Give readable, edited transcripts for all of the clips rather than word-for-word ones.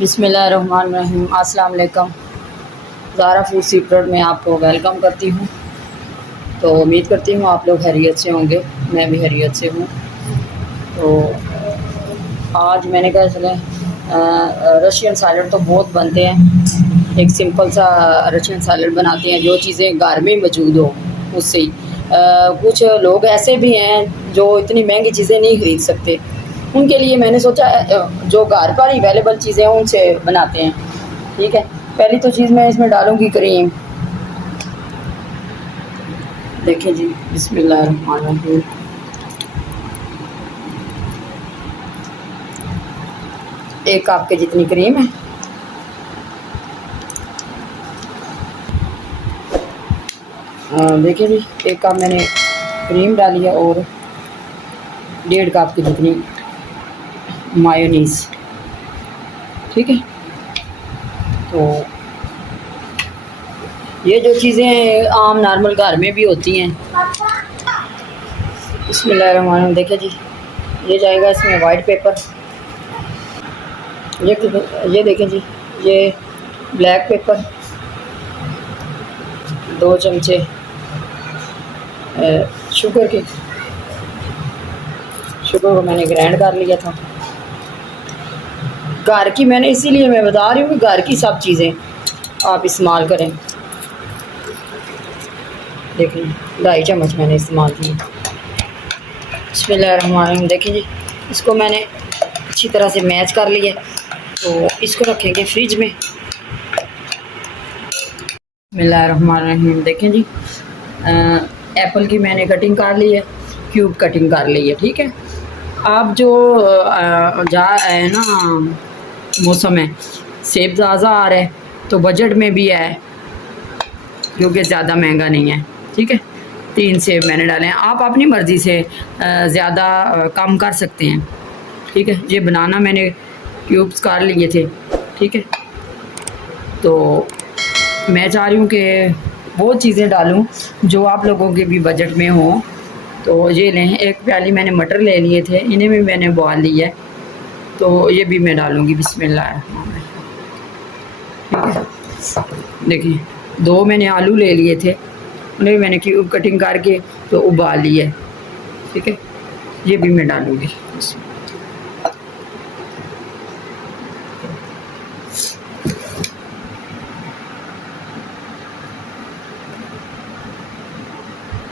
बिस्मिल्लाहिर्रहमानिर्रहीम। अस्सलाम वालेकुम। ज़ारा फूड सीक्रेट में आपको वेलकम करती हूँ। तो उम्मीद करती हूँ आप लोग खैरियत से होंगे, मैं भी खैरियत से हूँ। तो आज मैंने कहा चले रशियन सैलड तो बहुत बनते हैं, एक सिंपल सा रशियन सैलड बनाते हैं जो चीज़ें घर में मौजूद हो उससे ही। कुछ लोग ऐसे भी हैं जो इतनी महंगी चीज़ें नहीं खरीद सकते, उनके लिए मैंने सोचा जो घर पर अवेलेबल चीज़ें हैं उनसे बनाते हैं। ठीक है, पहली तो चीज़ मैं इसमें डालूँगी क्रीम। देखिए जी, बिस्मिल्लाहिर्रहमानिर्रहीम। एक कप के जितनी क्रीम है। देखिए जी, एक कप मैंने क्रीम डाली है और 1.5 कप की जितनी मायोनीज़। ठीक है, तो ये जो चीज़ें आम नॉर्मल घर में भी होती हैं। बिस्मिल्लाहिर्रहमानिर्रहीम। देखिए जी, ये जाएगा इसमें वाइट पेपर। ये देखें जी, ये ब्लैक पेपर, 2 चमचे शुगर को मैंने ग्राइंड कर लिया था। घर की मैंने इसीलिए मैं बता रही हूँ कि घर की सब चीज़ें आप इस्तेमाल करें। देखिए 2.5 चम्मच मैंने इस्तेमाल किए। बिस्मिल्लाहिर्रहमानिर्रहीम। देखिए जी, इसको मैंने अच्छी तरह से मैच कर लिया, तो इसको रखेंगे फ्रिज में। बिस्मिल्लाहिर्रहमानिर्रहीम। देखें जी, एप्पल की मैंने कटिंग कर ली है, क्यूब कटिंग कर ली है। ठीक है, आप जो जा है ना मौसम है, सेब ज़्यादा आ रहा है तो बजट में भी है क्योंकि ज़्यादा महंगा नहीं है। ठीक है, 3 सेब मैंने डाले हैं, आप अपनी मर्ज़ी से ज़्यादा कम कर सकते हैं। ठीक है, ये बनाना मैंने क्यूब्स कर लिए थे। ठीक है, तो मैं चाह रही हूँ कि वो चीज़ें डालूँ जो आप लोगों के भी बजट में हो। तो ये लें, एक प्याली मैंने मटर ले लिए थे, इन्हें भी मैंने बॉयल लिया है, तो ये भी मैं डालूँगी। बिस्मिल्लाह। ठीक है, देखिए 2 मैंने आलू ले लिए थे, उन्हें भी मैंने क्यूब कटिंग करके तो उबाल लिया है। ठीक है, ये भी मैं डालूँगी।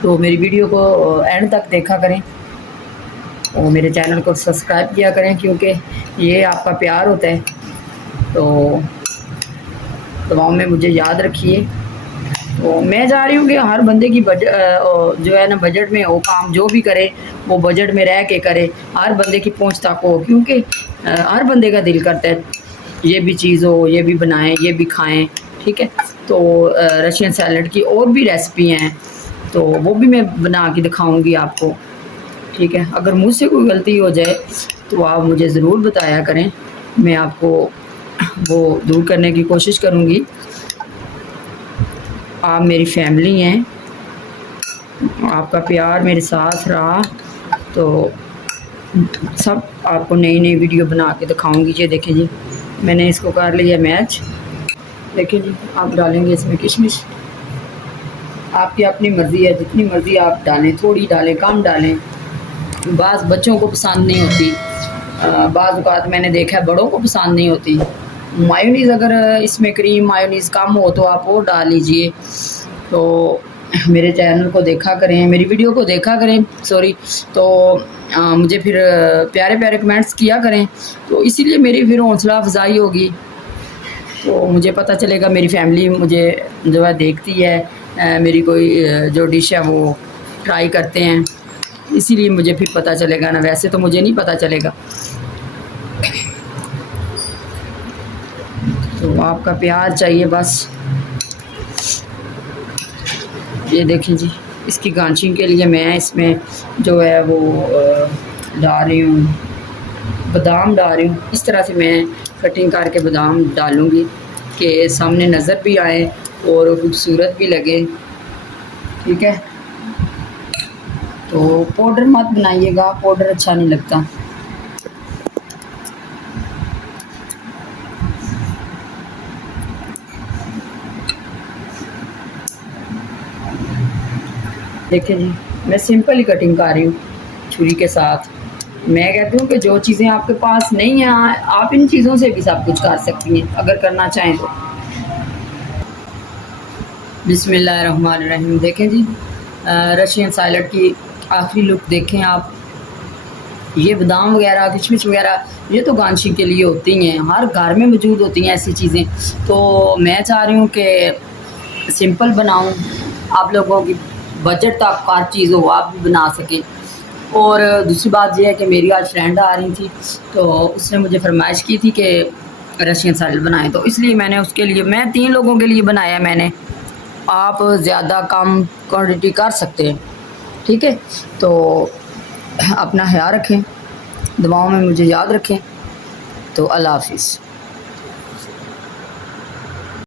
तो मेरी वीडियो को एंड तक देखा करें और मेरे चैनल को सब्सक्राइब किया करें, क्योंकि ये आपका प्यार होता है। तो दुआओं में मुझे याद रखिए। तो मैं चाह रही हूँ कि हर बंदे की बजट जो है ना, बजट में वो काम जो भी करे वो बजट में रह के करे, हर बंदे की पहुँच तक हो, क्योंकि हर बंदे का दिल करता है ये भी चीज़ हो, ये भी बनाएं, ये भी खाएं। ठीक है, तो रशियन सैलड की और भी रेसिपी हैं, तो वो भी मैं बना के दिखाऊंगी आपको। ठीक है, अगर मुझसे कोई गलती हो जाए तो आप मुझे ज़रूर बताया करें, मैं आपको वो दूर करने की कोशिश करूँगी। आप मेरी फैमिली हैं, आपका प्यार मेरे साथ रहा तो सब आपको नई नई वीडियो बना के दिखाऊंगी। ये देखें जी, मैंने इसको कर लिया मैच। देखिए जी, आप डालेंगे इसमें किशमिश, आपकी अपनी मर्ज़ी है, जितनी मर्ज़ी आप डालें, थोड़ी डालें, कम डालें। बाज़ बच्चों को पसंद नहीं होती, बाज़ औक़ात मैंने देखा है बड़ों को पसंद नहीं होती। मायोनीज़ अगर इसमें क्रीम मायोनीज़ कम हो तो आप वो डाल लीजिए। तो मेरे चैनल को देखा करें, मेरी वीडियो को देखा करें, सॉरी। तो मुझे फिर प्यारे प्यारे कमेंट्स किया करें, तो इसीलिए मेरी फिर हौसला अफजाई होगी, तो मुझे पता चलेगा मेरी फैमिली मुझे जो है देखती है, मेरी कोई जो डिश है वो ट्राई करते हैं, इसीलिए मुझे फिर पता चलेगा ना, वैसे तो मुझे नहीं पता चलेगा। तो आपका प्यार चाहिए बस। ये देखें जी, इसकी गार्निशिंग के लिए मैं इसमें जो है वो डाल रही हूँ, बादाम डाल रही हूँ। इस तरह से मैं कटिंग करके बादाम डालूँगी कि सामने नज़र भी आए और खूबसूरत भी लगे। ठीक है, तो पाउडर मत बनाइएगा, पाउडर अच्छा नहीं लगता। देखिए जी, मैं सिंपल ही कटिंग कर रही हूँ छुरी के साथ। मैं कहती हूँ कि जो चीज़ें आपके पास नहीं हैं, आप इन चीज़ों से भी सब कुछ कर सकती हैं अगर करना चाहें तो। बिस्मिल्लाहिर्रहमानिर्रहीम। देखें जी, रशियन साइलेंट की आखिरी लुक देखें आप। ये बादाम वगैरह, किशमिश वगैरह, ये तो गांशी के लिए होती हैं, हर घर में मौजूद होती हैं ऐसी चीज़ें। तो मैं चाह रही हूँ कि सिंपल बनाऊँ, आप लोगों की बजट तक हर चीज़ हो, आप भी बना सकें। और दूसरी बात ये है कि मेरी आज फ्रेंड आ रही थी, तो उसने मुझे फरमाइश की थी कि रशियन सैलड बनाएं, तो इसलिए मैंने उसके लिए, मैं 3 लोगों के लिए बनाया मैंने। आप ज़्यादा कम क्वांटिटी कर सकते हैं, ठीक है। तो अपना ख्याल रखें, दुआओं में मुझे याद रखें। तो अल्लाह हाफिज़।